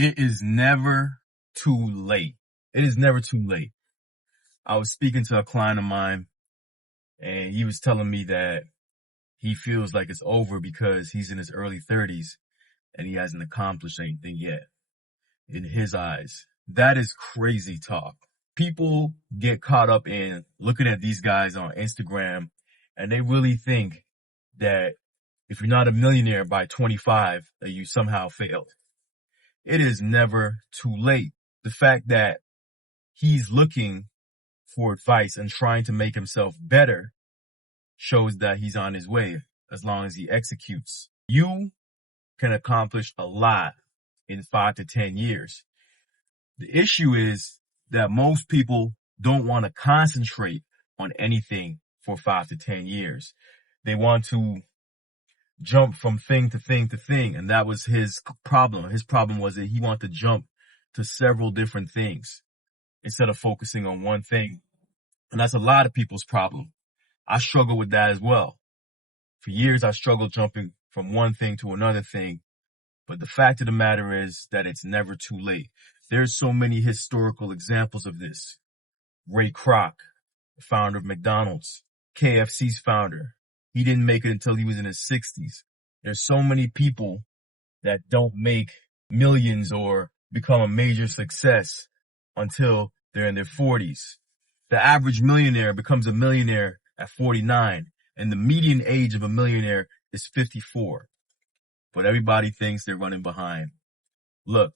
It is never too late. It is never too late. I was speaking to a client of mine and he was telling me that he feels like it's over because he's in his early 30s and he hasn't accomplished anything yet in his eyes. That is crazy talk. People get caught up in looking at these guys on Instagram and they really think that if you're not a millionaire by 25, that you somehow failed. It is never too late. The fact that he's looking for advice and trying to make himself better shows that he's on his way as long as he executes. You can accomplish a lot in 5 to 10 years. The issue is that most people don't want to concentrate on anything for 5 to 10 years. They want to jump from thing to thing to thing. And that was his problem. His problem was that he wanted to jump to several different things instead of focusing on one thing. And that's a lot of people's problem. I struggle with that as well. For years, I struggled jumping from one thing to another thing. But the fact of the matter is that it's never too late. There's so many historical examples of this. Ray Kroc, the founder of McDonald's, KFC's founder. He didn't make it until he was in his 60s. There's so many people that don't make millions or become a major success until they're in their 40s. The average millionaire becomes a millionaire at 49, and the median age of a millionaire is 54. But everybody thinks they're running behind. Look,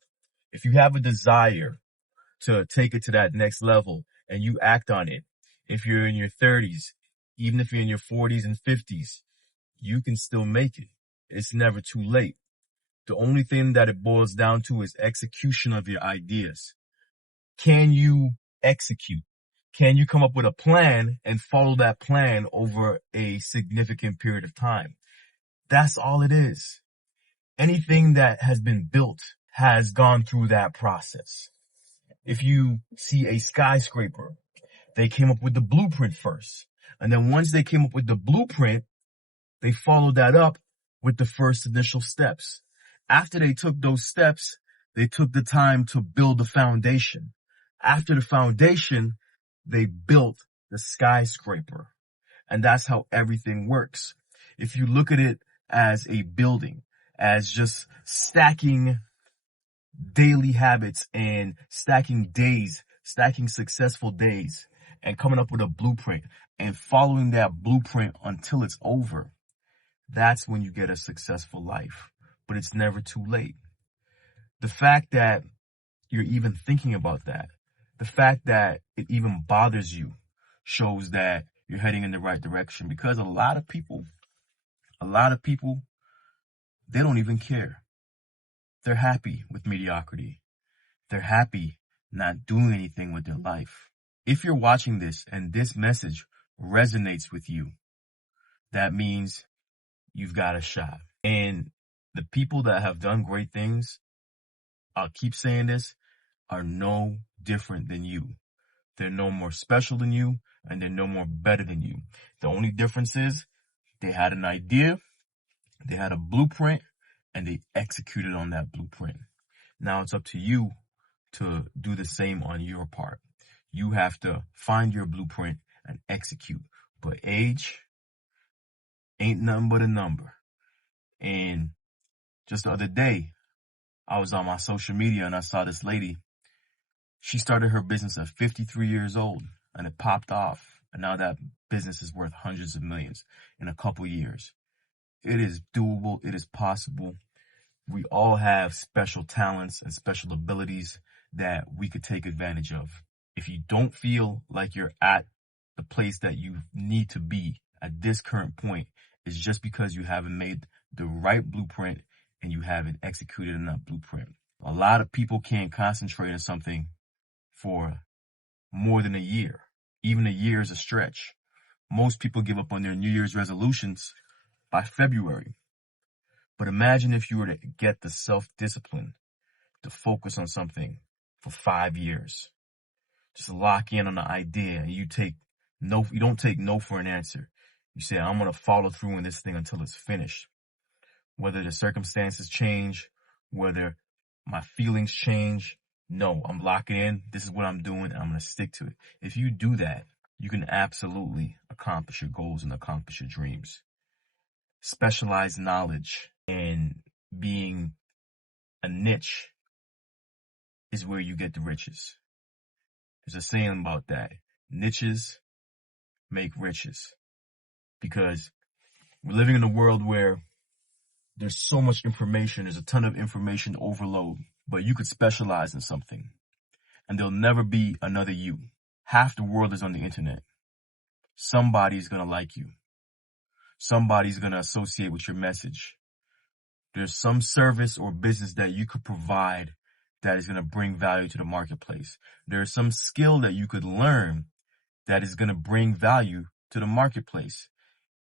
if you have a desire to take it to that next level and you act on it, if you're in your 30s, even if you're in your 40s and 50s, you can still make it. It's never too late. The only thing that it boils down to is execution of your ideas. Can you execute? Can you come up with a plan and follow that plan over a significant period of time? That's all it is. Anything that has been built has gone through that process. If you see a skyscraper, they came up with the blueprint first. And then once they came up with the blueprint, they followed that up with the first initial steps. After they took those steps, they took the time to build the foundation. After the foundation, they built the skyscraper. And that's how everything works. If you look at it as a building, as just stacking daily habits and stacking days, stacking successful days, and coming up with a blueprint and following that blueprint until it's over, that's when you get a successful life. But it's never too late. The fact that you're even thinking about that, the fact that it even bothers you, shows that you're heading in the right direction. Because a lot of people, they don't even care. They're happy with mediocrity. They're happy not doing anything with their life. If you're watching this and this message resonates with you, that means you've got a shot. And the people that have done great things, I'll keep saying this, are no different than you. They're no more special than you, and they're no more better than you. The only difference is they had an idea, they had a blueprint, and they executed on that blueprint. Now it's up to you to do the same on your part. You have to find your blueprint and execute. But age ain't nothing but a number. And just the other day, I was on my social media and I saw this lady. She started her business at 53 years old and it popped off. And now that business is worth hundreds of millions in a couple years. It is doable. It is possible. We all have special talents and special abilities that we could take advantage of. If you don't feel like you're at the place that you need to be at this current point, it's just because you haven't made the right blueprint and you haven't executed on that blueprint. A lot of people can't concentrate on something for more than a year. Even a year is a stretch. Most people give up on their New Year's resolutions by February. But imagine if you were to get the self-discipline to focus on something for 5 years. Just lock in on the idea and you don't take no for an answer. You say, I'm going to follow through in this thing until it's finished. Whether the circumstances change, whether My feelings change. No, I'm locking in. This is what I'm doing. I'm going to stick to it. If you do that, you can absolutely accomplish your goals and accomplish your dreams. Specialized knowledge and being a niche is where you get the riches. There's a saying about that. Niches make riches. Because we're living in a world where there's so much information. There's a ton of information overload. But you could specialize in something. And there'll never be another you. Half the world is on the internet. Somebody's going to like you. Somebody's going to associate with your message. There's some service or business that you could provide that is going to bring value to the marketplace. There's some skill that you could learn that is going to bring value to the marketplace.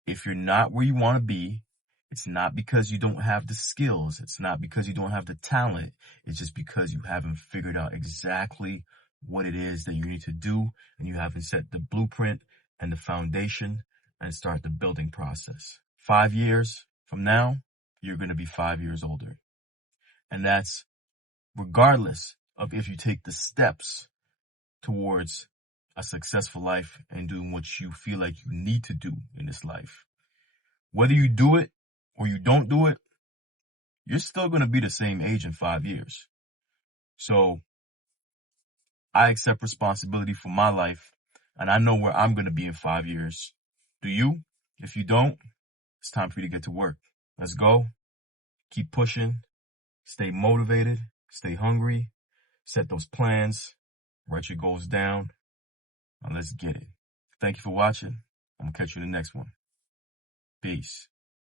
If you're not where you want to be, it's not because you don't have the skills. It's not because you don't have the talent. It's just because you haven't figured out exactly what it is that you need to do, and you haven't set the blueprint and the foundation and start the building process. 5 years from now, you're going to be 5 years older. And that's regardless of if you take the steps towards a successful life and doing what you feel like you need to do in this life. Whether you do it or you don't do it, you're still going to be the same age in 5 years. So I accept responsibility for my life, and I know where I'm going to be in 5 years. Do you? If you don't, it's time for you to get to work. Let's go. Keep pushing. Stay motivated. Stay hungry. Set those plans. Write your goals down. And let's get it. Thank you for watching. I'm going to catch you in the next one. Peace.